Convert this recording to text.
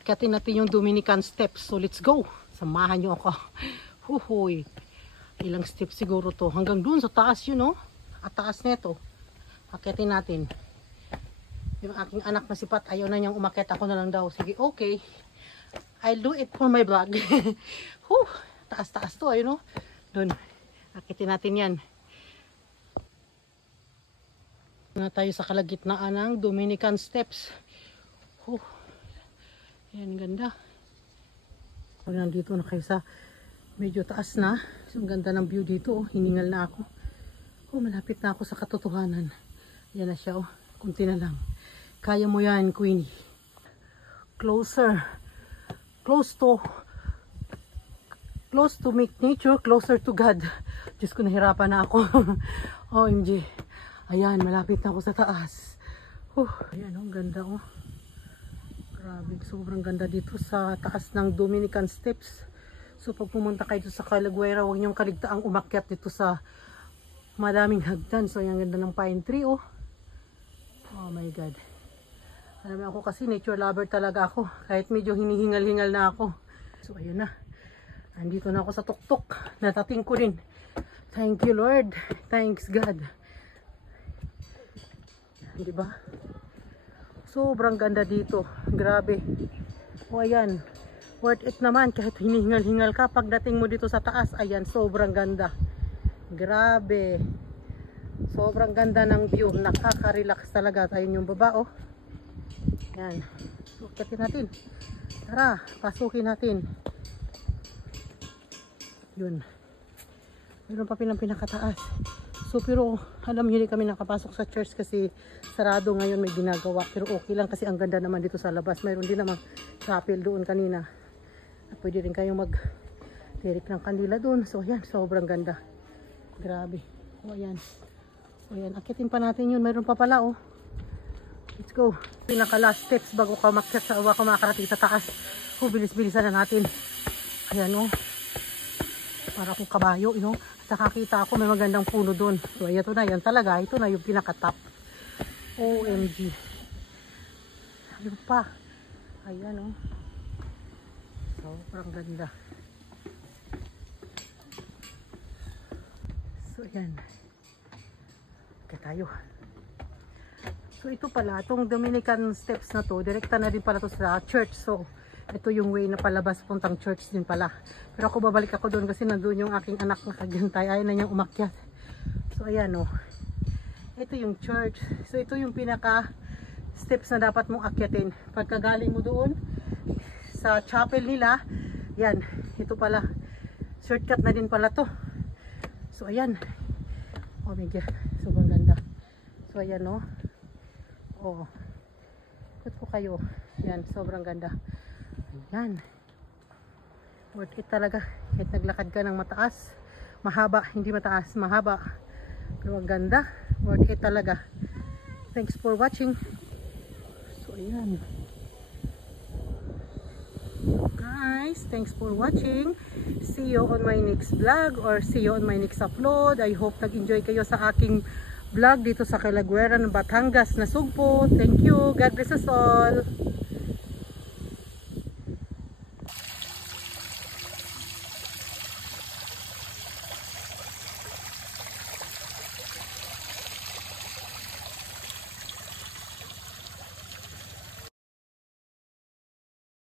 Akyatin natin yung Dominican steps. So let's go. Samahan nyo ako. Huhoy. Ilang steps siguro to. Hanggang dun sa taas yun, no? At taas neto. Akyatin natin. Yung aking anak na si Pat, ayaw na niyang umakyat. Ako na lang daw. Sige, okay. I'll do it for my vlog. Taas-taas to, ayun, no? Dun. Akyatin natin yan. Na tayo sa kalagitnaan ng Dominican steps. Yan, ganda. Pag nandito na kayo sa medyo taas na. So, ang ganda ng view dito. Hiningal na ako. Malapit na ako sa katotohanan. Yan na siya. Kunti na lang. Kaya mo yan, Queenie. Closer. Close to make nature, closer to God. Diyos ko, nahirapan na ako. OMG. Ayan, malapit na ako sa taas. Ayan, ang ganda, oh. Grabe, sobrang ganda dito sa taas ng Dominican Steps. So, pag pumunta kayo sa Calaguera, huwag niyong kaligtaang umakyat dito sa maraming hagdan. So, ang ganda ng pine tree, oh. Oh my God. Alam mo, ako kasi nature lover talaga ako. Kahit medyo hinihingal-hingal na ako. So, ayun na. Andito na ako sa tuktok. Natating ko din. Thank you, Lord. Thanks, God. Diba? Sobrang ganda dito. Grabe. O, ayan. Worth it naman. Kahit hinihingal-hingal ka, pagdating mo dito sa taas, ayan, sobrang ganda. Grabe. Sobrang ganda ng view. Nakaka-relax talaga. Ayun yung baba, oh. Yan. Ukitin natin. Tara, pasukin natin. Yun. Mayroon pa pinakataas. So, pero alam nyo, hindi kami nakapasok sa church kasi sarado ngayon, may ginagawa. Pero okay lang kasi ang ganda naman dito sa labas. Mayroon din naman chapel doon kanina. At pwede rin kayong mag-tirik ng kandila doon. So, yan. Sobrang ganda. Grabe. O, yan. O, yan. Akitin pa natin yun. Mayroon pa pala, oh. Let's go. Pinaka last steps bago ka makyat sa uwa, kumakarating sa taas. Bilis-bilisan na natin. Ayan, oh. Para akong kabayo, you know. Nakakita ako may magandang puno doon. So, ito na. Yan talaga. Ito na yung pinaka-top. OMG. Ayun pa. Ayan, oh. Sobrang ganda. So, ayan. Kaya tayo. So, ito pala, itong Dominican steps na to, direkta na din pala to sa church. So, ito yung way na palabas puntang church din pala. Pero ako babalik ako doon kasi nandun yung aking anak na kagantay. Ayaw na niyang umakyat. So, ayan, oh. Ito yung church. So, ito yung pinaka steps na dapat mong akyatin. Pagkagaling mo doon sa chapel nila, yan, ito pala. Shortcut na din pala to. So, ayan. Oh, my God. Sobrang ganda. So, ayan, oh. Oh, ikot ko kayo. Yan, sobrang ganda. Yan. Worth it talaga. Kahit naglakad ka ng mataas. Mahaba, hindi mataas. Mahaba. Pero ang ganda. Worth it talaga. Thanks for watching. So, ayan. So, guys, thanks for watching. See you on my next vlog or see you on my next upload. I hope nag-enjoy kayo sa aking vlog dito sa Calaguera ng Batangas na Sugpo. Thank you. God bless us all.